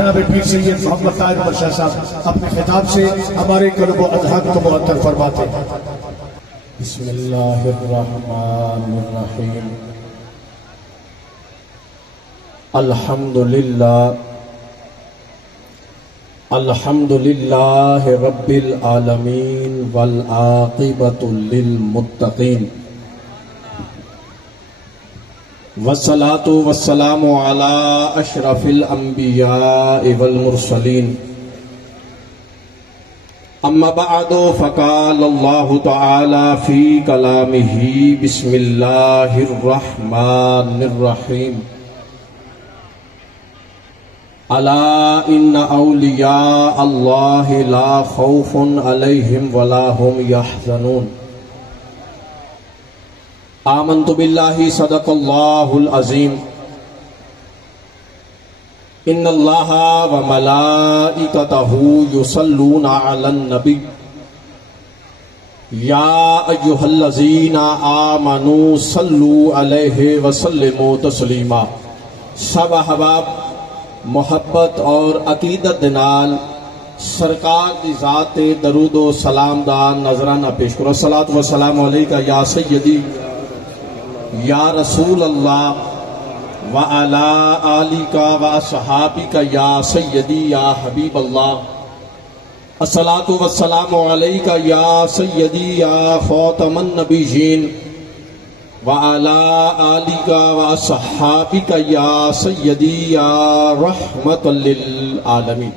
جناب پیر سید محمد طاہر مرشد صاحب اپنے خطاب سے ہمارے قلب و اذہان کو معطر فرماتے ہیں۔ بسم اللہ الرحمن الرحیم۔ الحمدللہ رب العالمین والعاقبۃ للمتقین، والصلاة والسلام علی اشرف الانبیاء والمرسلین، اما بعد فقال اللہ تعالی فی کلامہ بسم اللہ الرحمن الرحیم، الا ان اولیاء اللہ لا خوف علیہم ولا هم یحزنون، آمنت باللہ صدق اللہ العظیم، ان اللہ وملائکتہ یصلون علی النبی، یا ایہا الذین آمنوا صلوا علیہ وسلموا تسلیما۔ سب احباب محبت اور عقیدت نال سرکار دی ذات درود و سلام دا نظرانہ پیش کرو۔ الصلاۃ والسلام علیکہ یا سیدی یا رسول اللہ وعلی آلکہ واصحابکہ یا سیدی یا حبیب اللہ۔ الصلاۃ والسلام علیکہ یا سیدی یا خاتم النبیین وعلی آلکہ واصحابکہ یا سیدی یا رحمت للعالمین۔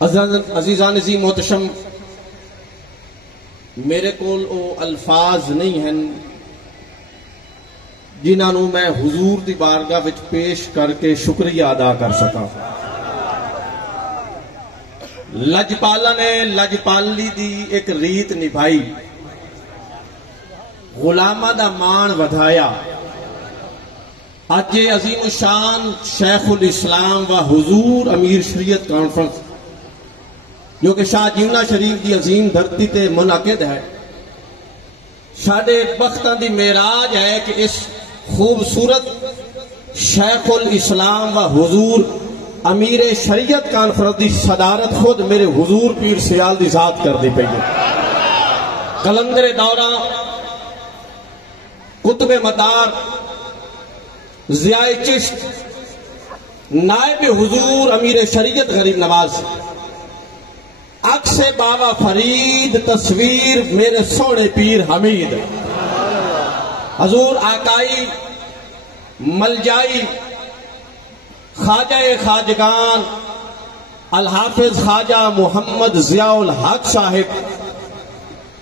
عزیزان عظیم محتشم، میرے کول او الفاظ نہیں ہیں جنہاں نوں میں حضور دی بارگاہ وچ پیش کر کے شکریہ ادا کر سکاں۔ لجپالا نے لجپالی دی ایک ریت نبھائی، غلامہ دا مان ودھایا۔ اج عظیم الشان شیخ الاسلام و حضور امیر شریعت کانفرنس جو کہ شاہ جیونا شریف دی عظیم دھرتی تے منعقد ہے، ساڈے بختاں دی معراج ہے کہ اس خوبصورت شیخ الاسلام و حضور امیر شریعت کانفرنس دی صدارت خود میرے حضور پیر سیال دی ذات کر دی پئی ہے۔ قلندر دورہ، قطب مدار، ضیاء چشت، نائب حضور امیر شریعت غریب نواز، عکس بابا فرید، تصویر میرے سونے پیر حمید، حضور آقائی ملجائی خواجہ خواجگان الحافظ خواجہ محمد ضیاء الحق صاحب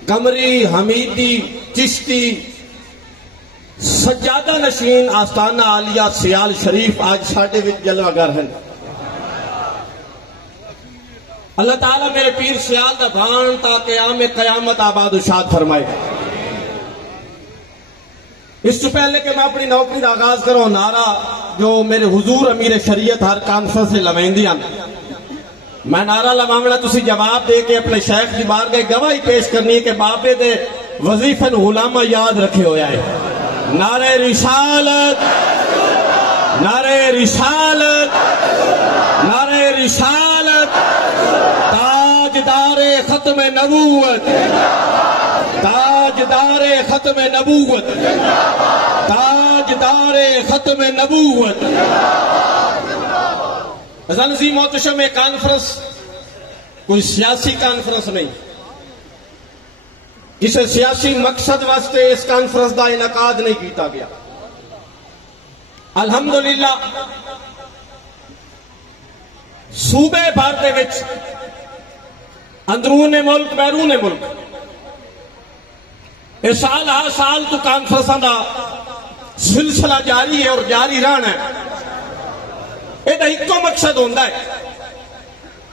قمری حمیدی چشتی سجادہ نشین آستانہ عالیہ سیال شریف آج ساڈے وچ جلوہ گر ہیں۔ اللہ تعالیٰ میرے پیر سیال دا بھان تا قیامت آباد و شاد فرمائے۔ اس سے پہلے کہ میں اپنی نوکری دا آغاز کروں، نعرہ جو میرے حضور امیر شریعت ہر کانفرنس سے لویندیاں، میں نعرہ لمامنا تسی جواب دے کے اپنے شیخ دی بارگاہ گواہی پیش کرنی ہے کہ بابے دے وظیفن غلامہ یاد رکھے ہویا ہے۔ نعرہ رسالت، نعرہ رسالت، نعرہ رسالت، تاجدار ختم نبوت، تاجدار ختم نبوت، تاجدار ختم نبوت۔ عزیزان عظیم محتشم، کانفرنس کوئی سیاسی کانفرنس نہیں، کسی سیاسی مقصد واسطے اس کانفرنس دا انعقاد نہیں کیتا گیا۔ الحمدللہ صوبے بھارت وچ اندرون ملک بیرون ملک اس سال ہر سال تو کانفرنساں دا سلسلہ جاری ہے اور جاری رہنا ہے۔ یہ ایک مقصد ہوتا ہے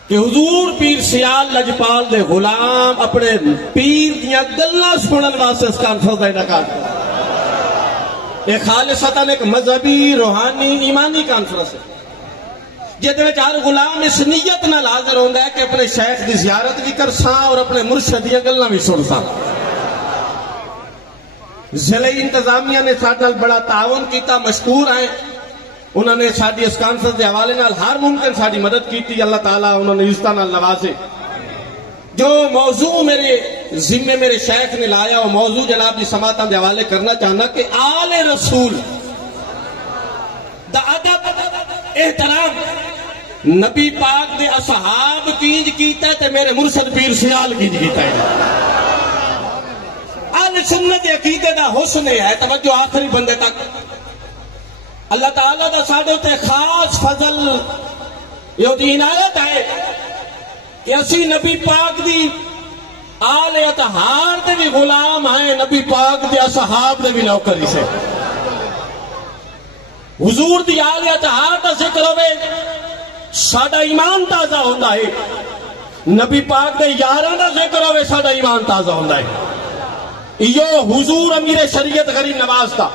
کہ حضور پیر سیال لجپال دے غلام اپنے پیر دیاں گلاں سنن واسطے اس کانفرنس کا انعقاد کریں۔ یہ خالصتاً ایک مذہبی، روحانی، ایمانی کانفرنس ہے جہدے وچ ہر غلام اس نیت نال حاضر ہوندا ہے کہ اپنے شیخ دی زیارت بھی کرساں اور اپنے مرشد دیاں گلاں بھی سنساں۔ ضلعی انتظامیہ نے ساتھ نال بڑا تعاون کیتا، مشکور ہیں۔ انہوں نے ساری اس کانفرنس کے حوالے نال ہر ممکن ساری مدد کی تھی. اللہ تعالیٰ انہوں نے عزتاں نال نوازے. جو موضوع میرے ذمے میرے شیخ نے لایا وہ موضوع جناب کی سماعتاں کے حوالے کرنا چاہنا کہ آل رسول دا ادب احترام نبی پاک دے اصحاب کینج کیتا ہے تے میرے مرشد پیر سیال کینج کیتا ہے. اہل سنت عقیدے دا حسن ہے. توجہ آخری بندے تک. اللہ تعالیٰ دا ساڈے تے خاص فضل یہ دی عنایت ہے کہ اسی نبی پاک دی آل اطہار دے بھی غلام ہیں, نبی پاک دے اصحاب دے بھی نوکری سے. حضور دی آل اطہار دا ذکر ہوئے ساڈا ایمان تازہ ہوتا ہے. نبی پاک دے یاراں دا ذکر ہوئے ساڈا ایمان تازہ ہوتا ہے. یہ حضور امیر شریعت غریب نواز دا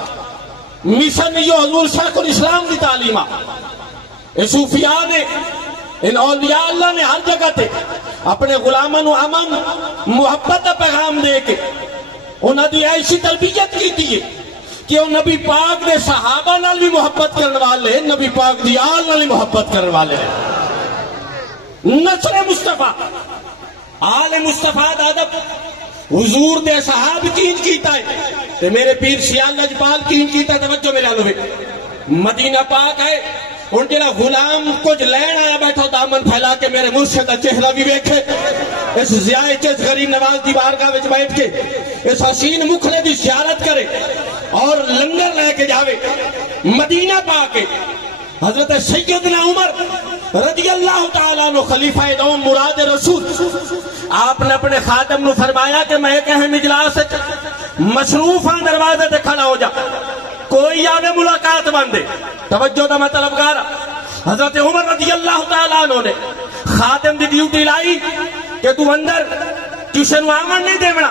مشن, یہ حضور شیخ الاسلام دی تعلیمہ. صوفیاء نے ان اولیاء اللہ نے ہر جگہ تے اپنے غلاموں نو امن محبت دا پیغام دے کے انہاں دی ایسی تربیت کی تھی کہ وہ نبی پاک دے صحابہ نال بھی محبت کرنے والے, نبی پاک دی آل نال بھی محبت کرنے والے. نصر مصطفیٰ آل مصطفیٰ دا ادب حضور دے صحاب کین کیتا ہے تے میرے پیر سیال لجپال کین کیتا ہے. توجہ میرے آلوے مدینہ پاک ہے ان جڑا غلام کچھ لین آیا بیٹھو دامن پھیلا کے میرے مرشد کا چہرہ بھی ویکھے, اس ضیاء چیز غریب نواز دی بارگاہ وچ بیٹھ کے اس حسین مکھڑے دی زیارت کرے اور لنگر لے کے جاوے. مدینہ پاک ہے حضرت سیدنا عمر رضی اللہ تعالیٰ عنہ خلیفہ دوم مراد رسول, آپ نے اپنے خادم نو فرمایا کہ میں ایک اہم اجلاس مصروف ہاں, دروازے تے کھڑا ہو جا, کوئی آوے ملاقات باندھے. توجہ دا مطلب کار حضرت عمر رضی اللہ تعالیٰ عنہ نے خادم دی ڈیوٹی لائی کہ تو اندر کسی نو آمن نہیں دیونا,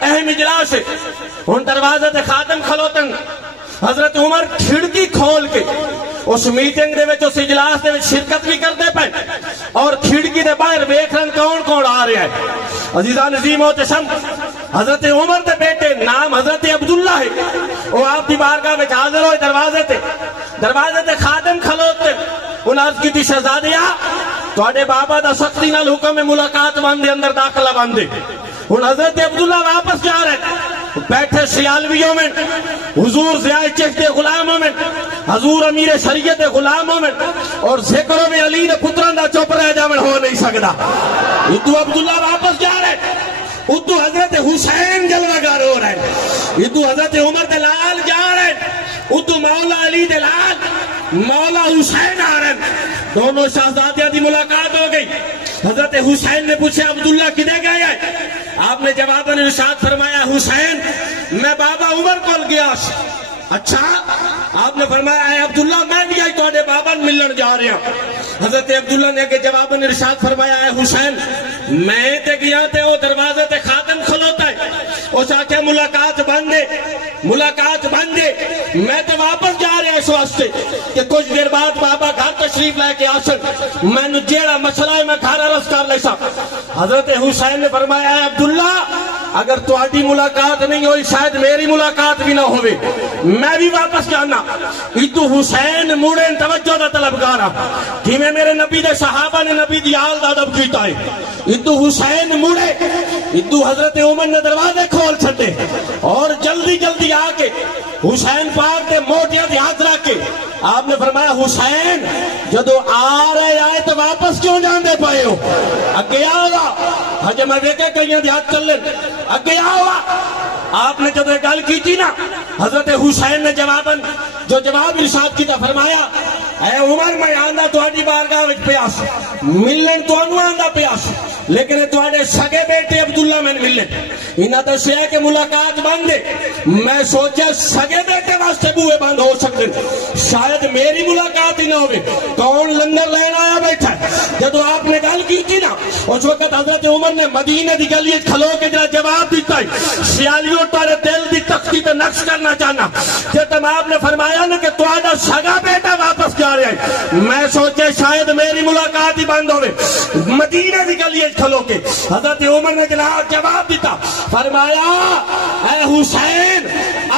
اہم اجلاس ہے. ان دروازے تے خادم کھلوتن, حضرت عمر کھڑکی کھول کے اس میٹنگ دے وچ اس اجلاس دے وچ شرکت بھی کرتے پے اور کھڑکی دے باہر ویکھ رہن کون کون آ رہا ہے. عزیزان عظیم محتشم حضرت عمر دے بیٹے نام حضرت عبداللہ ہے, وہ آپ دی بارگاہ وچ حاضر ہوئے دروازے تے خادم کھلوتے. انہاں عرض کی شہزادیاں تواڈے بابا دا سختی نال حکم ہے ملاقات باندھے اندر داخلہ باندھے. ہن حضرت عبداللہ واپس جا رہے بیٹھے سیالویوں میں حضور ضیاء چشت دے غلاموں میں حضور امیر شریعت دے غلاموں میں اور ذکروں میں علی دے پتران دا چپ رہ جاون ہو نہیں سکدا. ادو عبداللہ واپس جا رہے, ادو حضرت حسین جلوگر ہو رہے, ادو حضرت عمر دے لال جا رہے, ادو مولا علی دے لال مولا حسین آ رہے. دونوں شہزادیاں دی ملاقات ہو گئی. حضرت حسین نے پوچھا عبداللہ کدھر گیا ہے؟ آپ نے جواباً ارشاد فرمایا حسین میں بابا عمر کول گیا. اچھا, آپ نے فرمایا اے عبداللہ میں بھی آئی تواڈے بابا ملن جا رہا. حضرت عبداللہ نے کہ جواباً ارشاد فرمایا اے حسین میں تے گیا تے وہ دروازے تے خادم کھلوتا ہے, اس آکھے ملاقات بندے میں تے واپس جا رہا اس واسطے کہ کچھ دیر بعد بابا گھر تشریف لے کے آسن, میں نے جیڑا مسئلہ ہے میں گھر عرض کر لے سا. حضرت حسین نے فرمایا اے عبداللہ اگر تواڈی ملاقات نہیں ہوئی شاید میری ملاقات بھی نہ ہوئے, میں بھی واپس جانا. ادو حسین موڑے توجہ دا طلبگار کہ میں میرے نبی دے صحابہ نے نبی دی آل دا ادب کیتا ہے. ادو حسین موڑے, ادو حضرت عمر نے دروازے کھول چھٹے اور جلدی آ کے حسین پاک دے موٹیاں دی ہاتھ رکھ کے آپ نے فرمایا حسین جدو آ رہے آئے تو واپس کیوں جاندے پائے ہو, اگے آوا. ہجے میں دیکھے کئیاں دی ہاتھ چل لیں, اگے آوا. آپ نے جب ایک گل کی تھی نا حضرت حسین نے جواب ارشاد کیتا فرمایا اے عمر میں آندا تواڈی بارگاہ وچ پیاس ملن تانوں آندا پیاس لیکن تواڈے سگے بیٹے عبداللہ میں ملن انہاں دسیا کہ ملاقات بند ہے. میں سوچا سگے بیٹے واسطے بوئے بند ہو سکتے شاید میری ملاقات ہی نہ ہوئے, کون لنگر لین آیا بیٹھا ہے. جدو آپ نے گل کی تھی نا اس وقت حضرت عمر نے مدینے دی گلی کھلو کے جواب دیتا ہے سیالیوں تارے دل دی تختی تے نقش کرنا چاہنا جب آپ نے فرمایا نا کہ تواڈا سگا بیٹا واپس جا رہا ہے, میں سوچے شاید میری ملاقات ہی بند ہوئے. مدینے دی گلی کھلو کے حضرت عمر نے جواب دیتا فرمایا اے حسین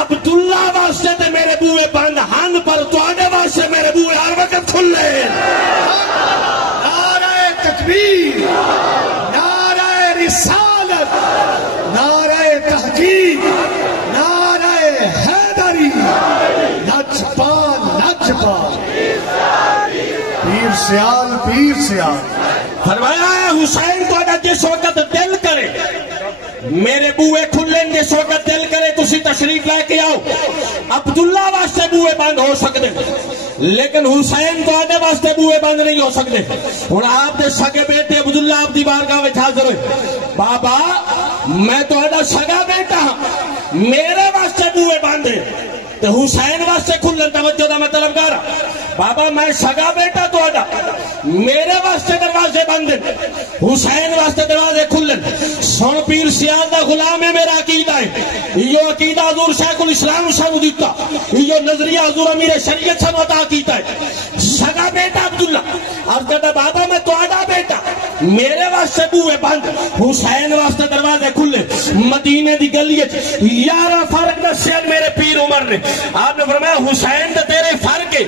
عبداللہ واسطے تے میرے بوئے بند ہن پر تواڈے واسطے میرے بوئے حلین، نعرہ تکبیر، نعرہ رسالت، نعرہ تحقیق، نعرہ حیدری، نجبان نجبان، پیر سیال پیر سیال۔ فرمایا ہے حسین تو اگر جس وقت دل کرے، میرے بوئے کھلیں جس وقت دل کرے تسی تشریف لے کے آؤ۔ عبداللہ واسطے بوئے بند ہو سکتے لیکن حسین تو آدھے واسطے بوئے بند نہیں ہو سکتے۔ اور آپ دے سگے بیٹے عبداللہ آپ دی بارگاہ میں حاضر ہوئے، بابا میں تو آدھا سگا بیٹا ہاں، میرے واسطے بوئے بند ہے تو حسین واسطے کھلن، توجہ دا مطلب کر بابا میں سگا بیٹا تو آدھا میرے واسطے دروازے بند ہیں، حسین واسطے دروازے کھلن۔ سن پیر سیال دا غلام ہے میرا عقیدہ ہے، یہ عقیدہ حضور شیخ الاسلام سانو دیتا، یہ نظریہ حضور امیر شریعت سانو عطا کیتا ہے۔ سگا بیٹا عبداللہ اور کہتا بابا میں تو آدھا بیٹا، میرے واسطے بوئے بند، حسین واسطے دروازے کھلے۔ مدینے دی گلی یارہ فرق دسین میرے پیر عمر نے، آپ نے فرمایا حسین تے تیرے فرق ہے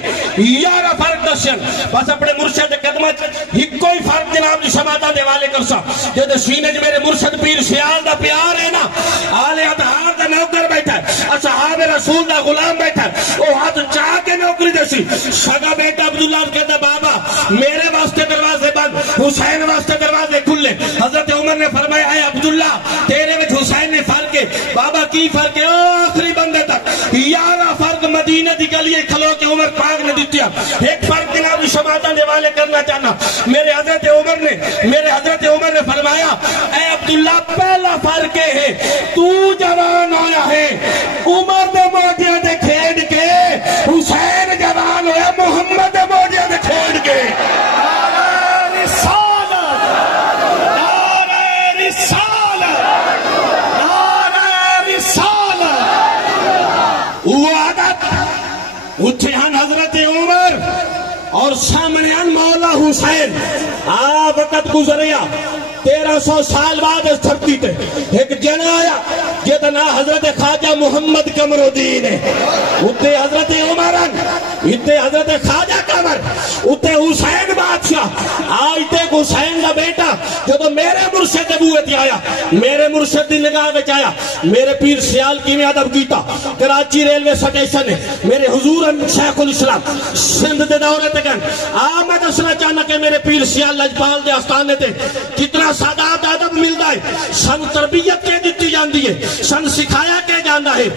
یارہ فرق دسین، بس اپنے مرشد قدمت ہی کوئی فرق جناب دی سماعتہ دے والے کرسا جدے سینے جو میرے مرشد پیر سیال دا پیار ہے نا، آل اطہار دا نوکر بیٹھا ہے، اصحاب رسول دا غلام بیٹھا ہے، وہ ہاتھ چاہ کے نوکری دیسی۔ سگا بیٹا عبداللہ کہتا بابا میرے واسطے دروازے بند، حسین واسطے دروازے کھلے۔ حضرت عمر نے فرمایا اے عبداللہ تیرے وچ حسین نے فرق ہے، بابا کی فرق ہے؟ آخری بندے تک یارہ فرق مدینہ دی گلیے کھلو کے عمر پاک نے دیتیا۔ ایک فرق جناب دی سماعتہ دے والے کرنا چاہنا، میرے حضرت عمر نے فرمایا اے عبداللہ پہلا فرق ہے تو جوان ہویا ہے عمر دے موجے دے کھیڑ کے، حسین جوان ہویا محمد دے موجے دے کھیڑ کے۔ نعرہ رسالت، نعرہ رسالت، نعرہ رسالت۔ وہ عادت اٹھے ہن حضرت عمر اور سامنے ہن مولا حسین، وقت گزریا 1300 سال بعد اس دھرتی تے ایک جن آیا جہدا نام حضرت خواجہ محمد قمر الدین ہے، اتے حضرت عمرن، اتے حضرت خواجہ قمر، اتے حسین بادشاہ، آج تک حسین دا بیٹا جدو میرے مرشد بوئے تے آیا، میرے مرشد دی نگاہ وچ آیا، میرے پیر سیال کی میں ادب کیتا، کراچی ریلوے سٹیشن ہے، میرے حضور شیخ الاسلام سندھ دے دورے تے گئے۔ میں دسنا چاہنا کہ میرے پیر سیال لجپال دے آستانے تے کتنا سادات ادب ملتا ہے، سن تربیت کے دیتی جاندی ہے، سن سکھایا کے جانا ہے۔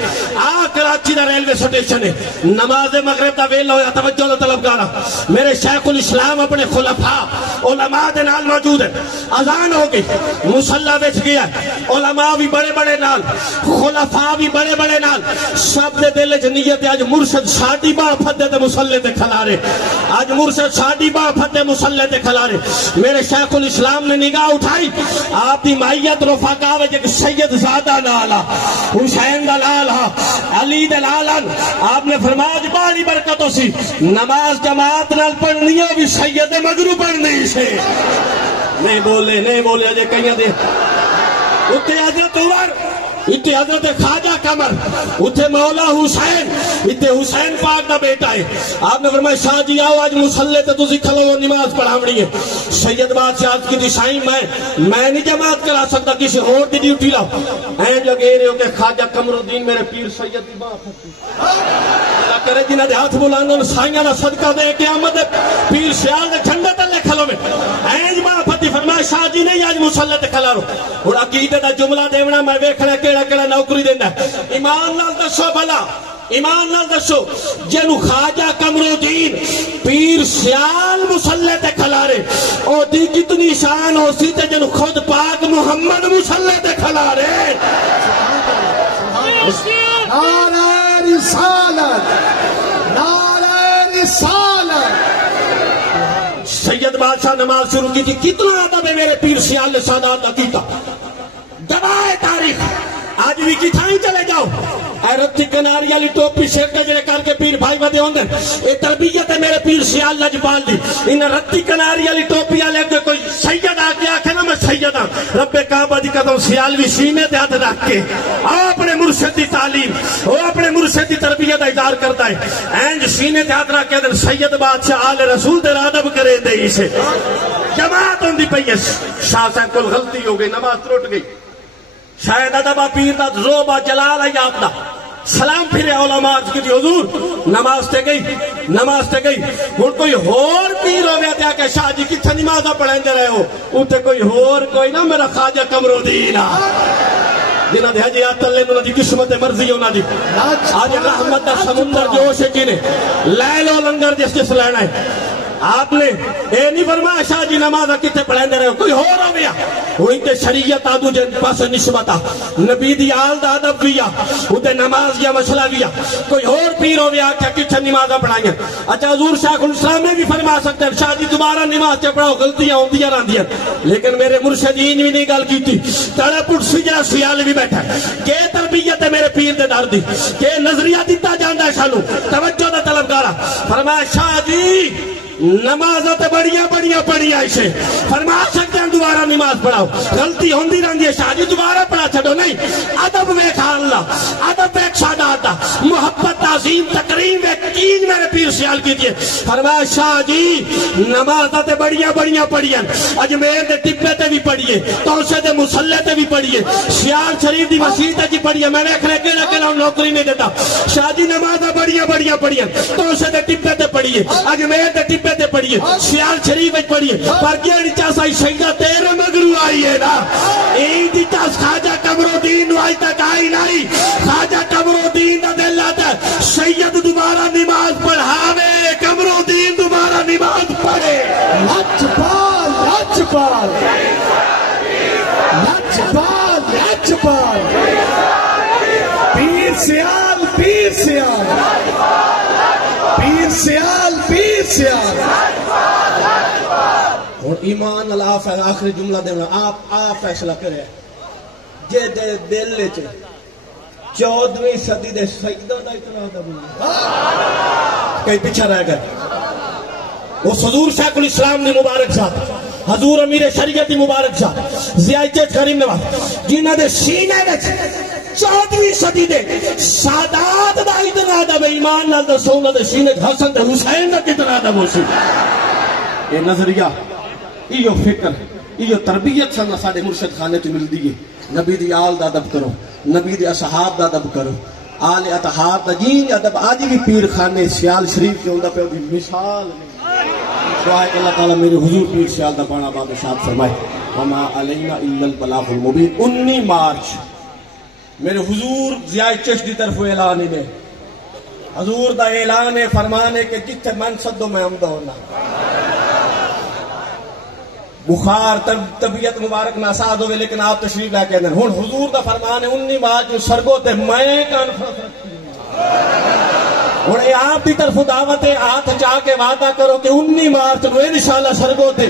کراچی دا ریلوے سٹیشن ہے، نماز مغرب دا ویلا ہویا، توجہ دا طلبگارا، میرے شیخ الاسلام اپنے خلفاء علماء دے نال موجود ہے، اذان ہو گئی، مصلی وچ گیا، علماء بھی بڑے بڑے نال، خلفاء بھی بڑے بڑے نال، سب دے دل وچ نیت ہے اج مرشد ساڈی باہ پھدے تے مصلی تے کھلا رہے، اج مرشد ساڈی باہ پھدے مصلی تے کھلا رہے۔ میرے شیخ الاسلام نے نگاہ اٹھائی، آپ دی مائیت رفقا وچ ایک سید زادہ نالا، حسین دا لالا، علی دا لالا، آپ نے فرمایا بڑی برکت ہو سی، نماز جماعت نال پڑھنی بھی سید مگرو پڑھنی سے۔ نہیں بولے اجے کہیں دے اتے حضرت عمر، اتے حضرت خواجہ قمر، اتے مولا حسین، اتے حسین پاک دا بیٹا ہے۔ آپ نے فرمایا شاہ جی آؤ آج مصلی تے تسی کھلو نماز پڑھاونی ہے۔ سید بادشاہ کی دشائی میں نہیں جماعت کرا سکتا، کسی اور دی ڈیوٹی لاؤ۔ این لگے رہے ہو کہ خواجہ قمر الدین میرے پیر سید دی باہ پھٹی اللہ کرے جنہ دے ہاتھ بلانا سائیاں دا صدقہ دے قیامت دے پیر سیال دے جھنڈے تلے کھلو میں این باہ پھٹی۔ فرمایا شاہ جی نہیں آج مصلی تے کھلا رو، اور عقیدے دا جملہ دیونا میں ویکھنا کیڑا نوکری دینا۔ ایمان نال دسو بھلا، ایمان نال دسو جنو خواجہ قمر الدین پیر سیال مصلی تے کھلا رہے، او دی کتنی شان ہو سی تے جنو خود پاک محمد مصلی تے کھلا رہے۔ نعرہ رسالت، نعرہ رسالت۔ سید بادشاہ نماز شروع کی تھی، کتنا ادب ہے میرے پیر سیال نے سادات کا کیتا، گواہ تاریخ آج بھی کتھائیں چلے جاؤ اے رتی کناری علی ٹوپی سر کے جڑے کر کے پیر بھائی ودے ہوندے اے تربیت ہے میرے پیر سیال لجپال دی ان رتی کناری علی ٹوپی والے کے کوئی سید آ کے آکھے نا میں سید ہاں رب کعبہ دی قدم سیالوی سینے تے ہاتھ رکھ کے اپنے مرشد دی تعلیم وہ اپنے مرشد دی تربیت اظہار کرتا ہے اینج سینے تے ہاتھ رکھ کے دن سید بادشاہ آل رسول تے ادب کرے دے اسے جماعت ہوندی پئی ہے شاہ صاحب کو غلطی ہو گئی نماز ٹوٹ گئی شاید ادبا پیر دا زوبا جلال ہے آپ دا سلام پھرے علماء کی دی حضور نماز تے گئی ہن کوئی ہور پیر ہو گیا تھا کہ شاہ جی کتھا نمازاں پڑھیں دے رہے ہو اوتے کوئی ہور کوئی نہ میرا خواجہ قمرالدین جنہاں دے حجیات اللہ انہاں دی قسمت مرضی انہاں دی آج رحمت دا سمندر جوش ہے کینے لے لو لنگر جس لینا ہے آپ نے اے نہیں فرمایا شاہ جی نمازہ کتے پڑھیں دے رہے ہو کوئی ہو رہا گیا وہ انتے شریعت آدھو جن پاس نسبتا نبی دی آل دا عدب بیا انتے نماز یا مسئلہ بیا کوئی اور پیر ہو گیا کیا کچھ نمازہ پڑھائیں گے اچھا حضور شاہ الاسلام میں بھی فرما سکتے ہیں شاہ جی دوبارہ نماز چے پڑھاؤ غلطیاں ہوندیاں راندیاں لیکن میرے مرشدین بھی نہیں گل کی تھی تڑے پٹ سجرہ سیال بھی بیٹھا کہ تربیت ہے میرے پیر دے دار دی کہ نظریہ دیتا جاندہ ہے شانو توجہ دا طلبگارہ فرمایا شاہ جی نمازت بڑیاں پڑھیا اسے فرما سکتے ہیں دوبارہ نماز پڑھاؤ غلطی ہوندی رہندی ہے شاہ جی دوبارہ پڑھا چھڑو نہیں ادب ویکھا اللہ ادب ویکھ ساداتا محبت تعظیم تکریم ویکھ چیز میرے پیر سیال کیجئے فرمایا شاہ جی نمازت بڑیاں پڑھیا اجمیر دے ٹپے تے بھی پڑھیے توسے دے مسلح تے بھی پڑھیے سیال شریف دی مسجد تے بھی پڑھیے میں نے اکھنے کے نوکری نہیں دیتا شاہ جی نمازت بڑیاں پڑھیا توسے دے ٹپے تے پڑھیے اجمیر دے ٹپے تے پڑھیے سیال شریف وچ پڑھیے پر گیڑی چاس آئی شہیدہ تیرے مگرو آئی ہے نا ایدی چاس خواجہ قمرالدین آج تک آئی نہیں خواجہ قمرالدین دا دل آتا ہے سید دوبارہ نماز پڑھاوے قمرالدین دوبارہ نماز پڑھے لچپال پیر سیال اور ایمان اللہ آخری جملہ دینا آپ فیصلہ کرے جے دے دل لے چھے 14ویں صدی دے سجدہ دا اتنا ادب کہیں پیچھا رہ گئے وہ حضور شیخ الاسلام نے مبارک صاحب حضور امیر شریعت مبارک صاحب زیادت کریم نواز جنہ دے سینے دے 14ویں صدی دے سادات دا اتنا ادب ایمان نال دا سونہ دے سینے حسن دے حسین دا کتنا ادب ہو سی یہ نظریہ یہ فکر یہ تربیت سن ساڑے مرشد خانے تو مل دیئے نبی دی آل دا ادب کرو نبی دی اصحاب دا ادب کرو آل اتحاد دا جین ادب آج بھی پیر خانے سیال شریف کے اندر پہ بھی مثال نہیں دعا ہے کہ اللہ تعالیٰ میرے حضور پیر سیال دا بانا باب اشاد فرمائے وما علینا الا البلاغ المبین 19 مارچ میرے حضور ضیاء چشت دی طرف اعلان نے حضور دا اعلان فرمانے کہ جتھے من صدو میں عمدہ ہونا بخار طبیعت مبارک ناساد ہوئے لیکن آپ تشریف لے کے اندر ہون حضور دا فرمان ہے 19 مارچ سرگو تے میں کانفرنس رکھتی ہوں اور اے آپ دی طرف دعوت ہے ہاتھ چاہ کے وعدہ کرو کہ 19 مارچ نو انشاءاللہ سرگو تے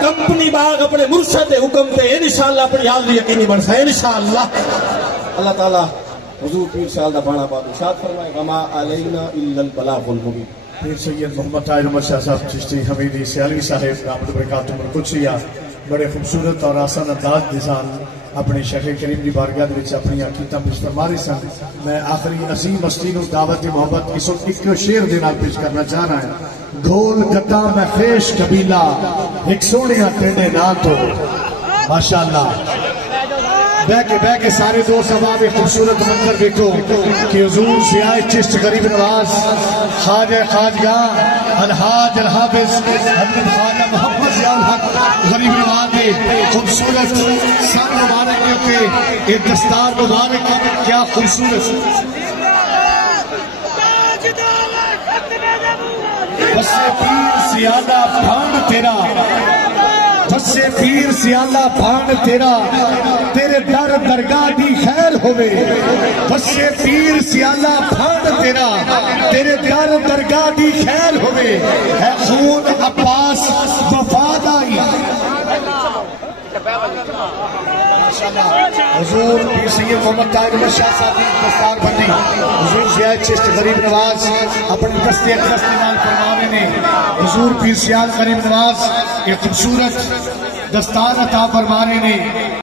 کمپنی باغ اپنے مرشد حکم تے انشاءاللہ اپنی حاضری یقینی بن سکے انشاءاللہ اللہ تعالیٰ حضور پیر سیال دا بانا باب ارشاد فرمائے وما علینا الا البلاغ المبین پیر سید محمد طاہر احمد شاہ صاحب چشتی حمیدی سیالوی صاحب رحمت برکاتہ القدسیہ بڑے خوبصورت اور آسان انداز دیسان اپنی شیخ کریم دی بارگاہ وچ اپنی عقیدتاں پیش فرمارے سن میں آخری عظیم ہستی نو دعوت محبت اس وقت ایک شعر دے نال پیش کرنا چاہ رہا ہوں گھول کتا میں خیش قبیلہ ایک سونیا تیرے نا تو ماشاءاللہ بہ کے سارے دوست احباب ایک خوبصورت منظر دیکھو کہ حضور ضیاء چشت غریب نواز خواجہ خواجگاہ الحاج الحافظ حضرت خواجہ محمد ضیاء الحق غریب نواز کے خوبصورت سر مبارک کے ایک دستار مبارک کیا خوبصورت بس پیر سیادہ بھانڈ تیرا بس پیر سیالہ بھانڈ تیرا تیرے در درگاہ دی خیر ہوئے بس پیر سیالہ بھانڈ تیرا تیرے در درگاہ دی خیر ہوئے ہے خون عباس وفادائی حضور پیر سید محمد طاہر احمد شاہ صاحب کی دستار بندی حضور زیاد چشت غریب نواز اپنے دستے اقدس نال فرمانے نے حضور پیر سیال غریب نواز ایک خوبصورت دستار عطا فرمانے نے